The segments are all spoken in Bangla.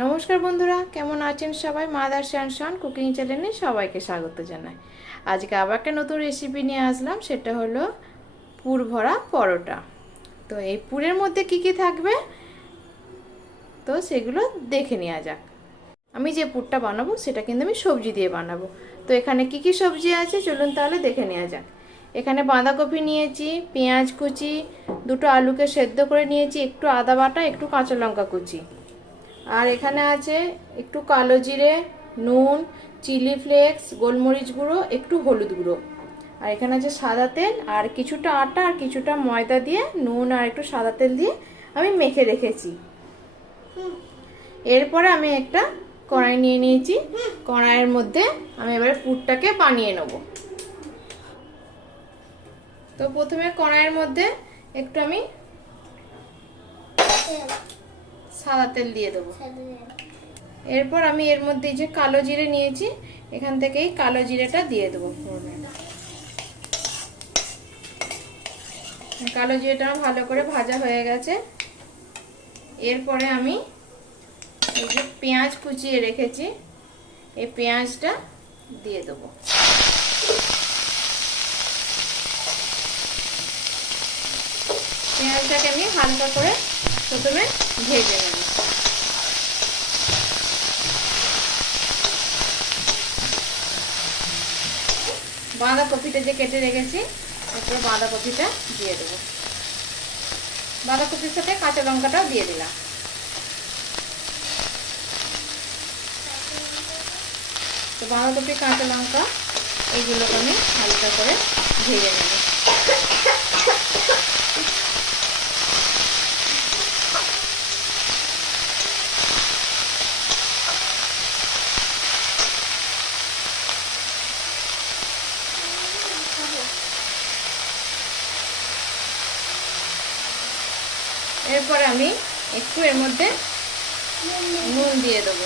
নমস্কার বন্ধুরা, কেমন আছেন সবাই? মাদার শানশন কুকিং চ্যানেলে সবাইকে স্বাগত জানাই। আজকে আবার একটা নতুন রেসিপি নিয়ে আসলাম, সেটা হলো পুর ভরা পরোটা। তো এই পুরের মধ্যে কি কি থাকবে তো সেগুলো দেখে নেওয়া যাক। আমি যে পুরটা বানাবো সেটা কিন্তু আমি সবজি দিয়ে বানাবো। তো এখানে কি কি সবজি আছে চলুন তাহলে দেখে নেওয়া যাক। এখানে বাঁধাকপি নিয়েছি, পেঁয়াজ কুচি, দুটো আলুকে সেদ্ধ করে নিয়েছি, একটু আদা বাটা, একটু কাঁচা লঙ্কা কুচি। আর এখানে আছে একটু কালো জিরে, নুন, চিলি ফ্লেক্স, গোলমরিচ গুঁড়ো, একটু হলুদ গুঁড়ো। আর এখানে আছে সাদা তেল আর কিছুটা আটা আর কিছুটা ময়দা দিয়ে নুন আর একটু সাদা তেল দিয়ে আমি মেখে রেখেছি। এরপরে আমি একটা কড়াই নিয়ে নিয়েছি। কড়াইয়ের মধ্যে আমি এবারে পুরটাকে বানিয়ে নেব। তো প্রথমে কড়াইয়ের মধ্যে একটু আমি সাদা তেল দিয়ে দেবো। এরপর আমি এর মধ্যে যে কালো জিরে নিয়েছি, এখান থেকেই কালো জিরেটা দিয়ে দেবো। কালো জিরেটা ভালো করে ভাজা হয়ে গেছে। এরপরে আমি এই যে পেঁয়াজ কুচিয়ে রেখেছি, এই পেঁয়াজটা দিয়ে দেবো। পেঁয়াজটাকে আমি হালকা করে প্রথমে ভেজে নেব। বাঁধাকপিটা যে কেটে রেখেছি, এরপর বাঁধাকপিটা দিয়ে দেবো। বাঁধাকপির সাথে কাঁচা লঙ্কাটাও দিয়ে দিলাম। তো বাঁধাকপি, কাঁচা লঙ্কা এইগুলোকে আমি হালকা করে ভেজে নেব। এরপরে আমি একটু এর মধ্যে নুন দিয়ে দেবো।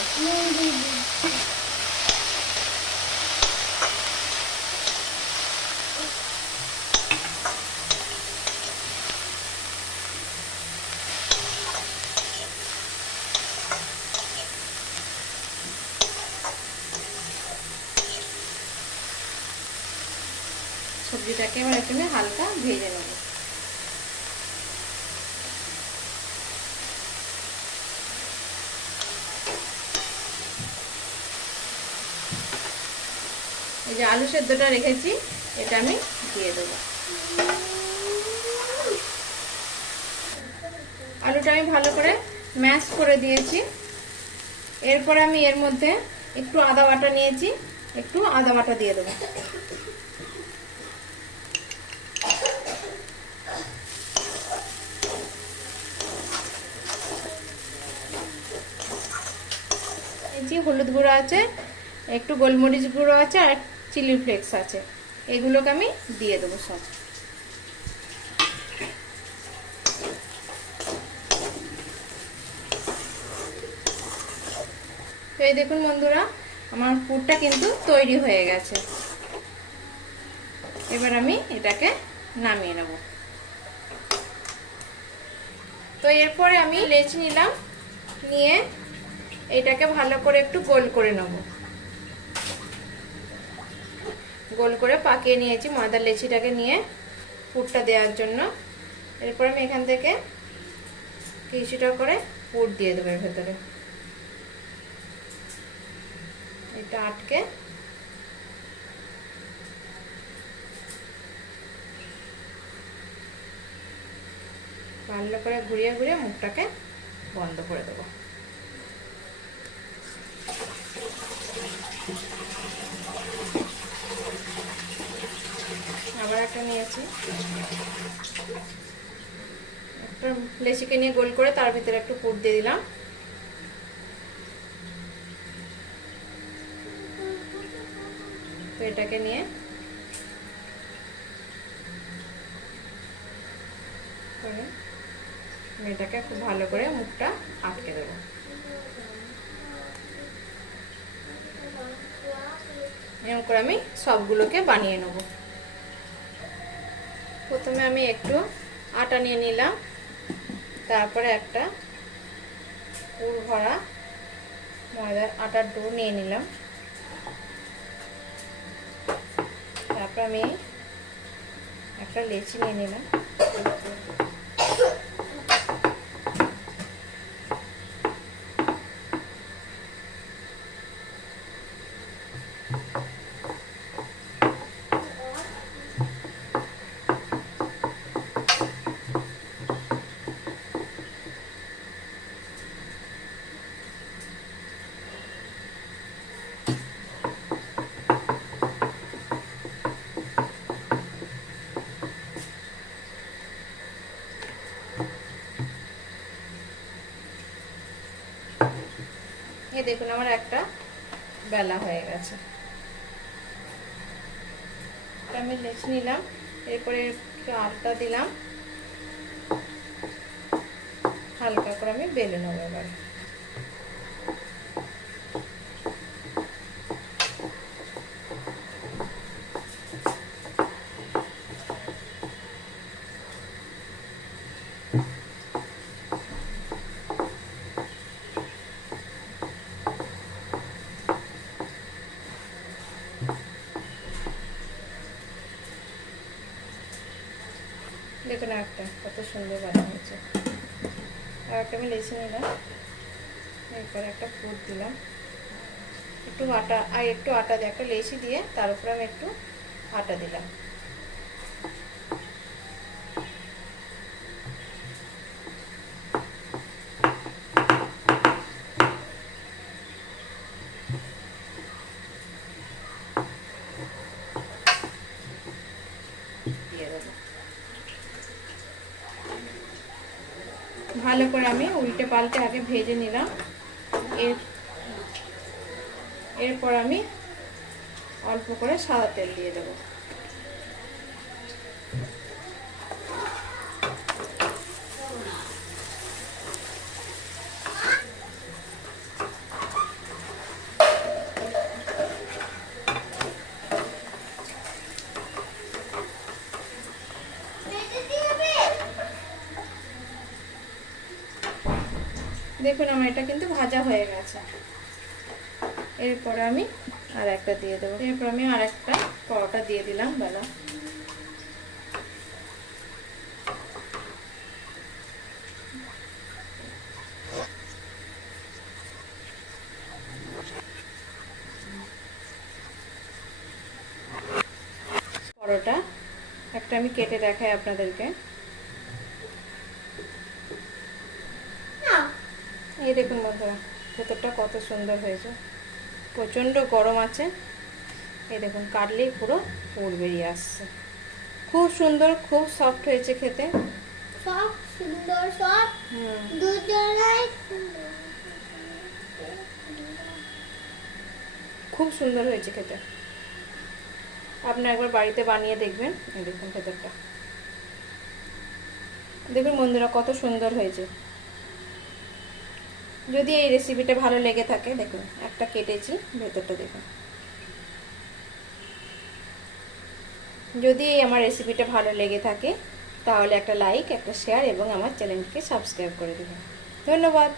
সবজিটাকে এবার একটু হালকা ভেজে নেব। এই যে আলু সেদ্ধটা রেখেছি, এটা আমি দিয়ে দেবো। আলুটা আমি ভালো করে ম্যাশ করে দিয়েছি। এরপর আমি এর মধ্যে একটু আদা বাটা নিয়েছি, একটু আদা বাটা দিয়ে দেবো। এই যে হলুদ গুঁড়ো আছে, একটু গোলমরিচ গুঁড়ো আছে আর চিলি ফ্লেক্স আছে, এগুলোকে আমি দিয়ে দেবো সব। তো এই দেখুন বন্ধুরা, আমার পুরটা কিন্তু তৈরি হয়ে গেছে। এবার আমি এটাকে নামিয়ে নেব। তো এরপরে আমি লেচি নিলাম, নিয়ে এটাকে ভালো করে একটু গোল করে নেব। গোল করে পাকিয়ে নিয়েছি ময়দার লেচিটাকে নিয়ে পুরটা দেওয়ার জন্য। এরপর আমি এখান থেকে কিছুটা করে পুর দিয়ে দেবো এর ভেতরে। এটা আটকে ভালো করে ঘুরিয়ে ঘুরিয়ে মুখটাকে বন্ধ করে দেবো। আবার একটা নিয়েছি, একটা লেচিকে নিয়ে গোল করে তার ভিতরে একটু পুর দিয়ে দিলাম। তো এটাকে নিয়ে এটাকে খুব ভালো করে মুখটা আটকে দেবো। এরকম করে আমি সবগুলোকে বানিয়ে নেব। প্রথমে আমি একটু আটা নিয়ে নিলাম, তারপরে একটা পুর ভরা ময়দার আটার ডো নিয়ে নিলাম। তারপর আমি একটা লেচি নিয়ে নিলাম। এই দেখুন আমার একটা বেলা হয়ে গেছে। আমি লেচি নিলাম, এরপরে একটু আটা দিলাম, হালকা করে আমি বেলে নেবো এবার। দেখুন একটা কত সুন্দর বানানো হয়েছে। আর একটা আমি লেচি নিলাম, এরপরে একটা পুর দিলাম, একটু আটা আর একটু আটা দিয়ে একটা লেচি দিয়ে তার উপরে আমি একটু আটা দিলাম। দিয়ে দেবো। ভালো করে আমি উল্টে পাল্টে আগে ভেজে নিলাম। এরপর আমি অল্প করে সাদা তেল দিয়ে দেবো। দেখুন আমার এটা কিন্তু ভাজা হয়ে গেছে। এরপরে আমি আর একটা দিয়ে দেবো। এরপর আমি আর একটা পরোটা দিয়ে দিলাম বেলা। পরোটা একটা আমি কেটে দেখাই আপনাদেরকে। এই দেখুন বন্ধুরা, ভেতরটা কত সুন্দর হয়েছে, প্রচণ্ড গরম আছে। এই দেখুন কাটলেই পুরো পুর বেরিয়ে আসছে, খুব সুন্দর, খুব সফট হয়েছে খেতে, সব সুন্দর সব দুজনাই খুব সুন্দর হয়েছে খেতে। আপনি একবার বাড়িতে বানিয়ে দেখবেন। এই দেখুন ভেতরটা, দেখুন বন্ধুরা কত সুন্দর হয়েছে। যদি এই রেসিপিটা ভালো লেগে থাকে, দেখুন একটা কেটেছি, ভেতরটা দেখুন। যদি আমার রেসিপিটা ভালো লেগে থাকে তাহলে একটা লাইক, একটা শেয়ার এবং আমার চ্যানেলটিকে সাবস্ক্রাইব করে দেবেন। ধন্যবাদ।